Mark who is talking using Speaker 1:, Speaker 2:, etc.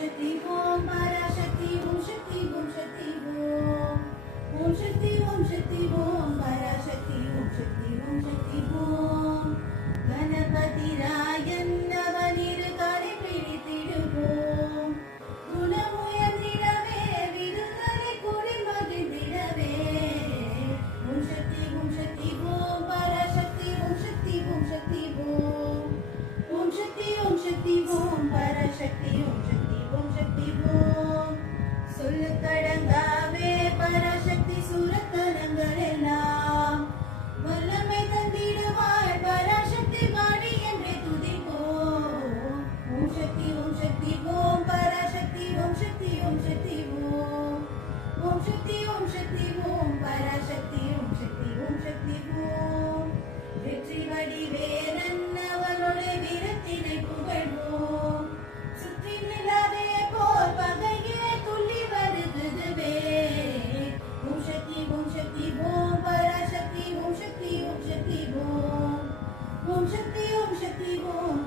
Speaker 1: যে তিন ஓம் சக்தி ஓம் பராசக்தி ஓம் சக்தி ஓம் சக்தி ஓம். வெற்றி வடி வேரன் அவனுடைய வீரத்தினை புகழ்வோம். சுற்றி நிலவே போல் பகையே துள்ளி வருதுவே ஓம் சக்தி ஓம் சக்தி சக்தி ஓம்